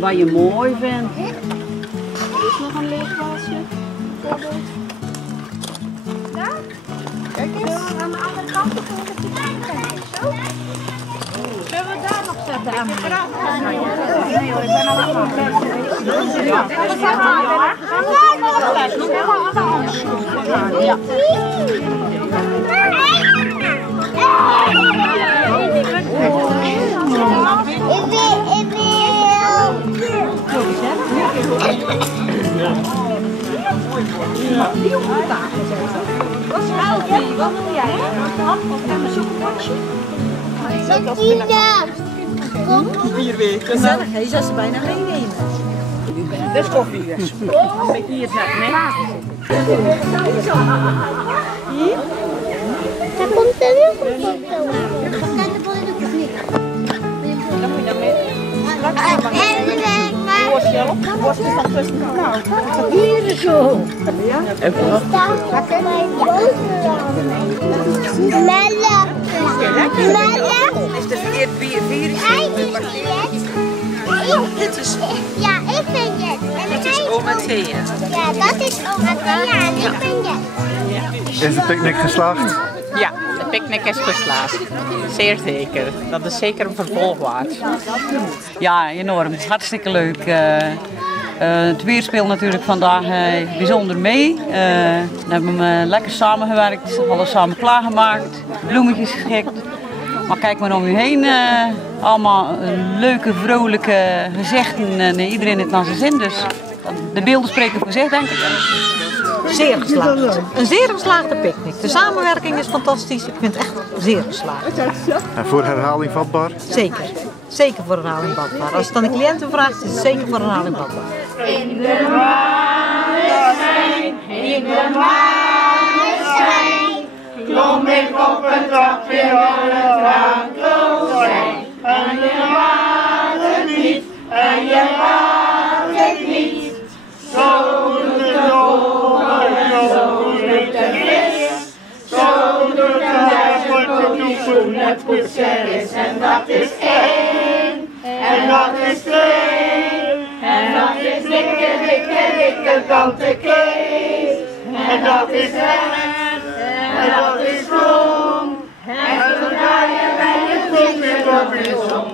Wat je mooi vindt. Er is nog een leeg glaasje. Daar? Kijk eens. Aan de andere kant kunnen we het zo. Zullen we daar nog zetten aan? Nee hoor, ik ben al lang wat wil jij? En een zoekpotje? 4 weken. Gezellig, je zou ze bijna meenemen. Dit is koffie. Dan ben ik hier zetten, hè? Hier? Daar komt er weer een foto. Kijk, de bollen doet het niet. Dan moet je daarmee. Worst is dat tussen. Hier zo. Even nog. Is de verkeerd virus? Dit is... Ja, ik ben Jet. Het is oma Thea. Ja, dat is oma Thea en ik ben Jet. Is de picknick geslaagd? Ja, de picknick is geslaagd. Zeer zeker. Dat is zeker een vervolg waard. Ja, enorm. Hartstikke leuk. Het weer speelt natuurlijk vandaag bijzonder mee. We hebben lekker samengewerkt, alles samen klaargemaakt, bloemetjes geschikt. Maar kijk maar om u heen, allemaal leuke, vrolijke gezichten. Iedereen heeft naar zijn zin, dus de beelden spreken voor zich, denk ik. Zeer geslaagd. Een zeer geslaagde picknick. De samenwerking is fantastisch. Ik vind het echt zeer geslaagd. En voor herhaling vatbaar? Zeker. Zeker voor herhaling vatbaar. Als het aan de cliënten vraagt, is het zeker voor herhaling vatbaar. In de maneschijn, in de maneschijn, klom ik op een trapje van het raamkozijn. En je raadt het niet, en je raadt het niet. Zo doet de vogel en zo doet de vis. Zo doet de duizendpoot toen het poetser is. En dat is 1, en dat is 2, en dat is dikke tante Kees. En dat is recht, en dat is groen. En zodra je bij je vinger op de zon.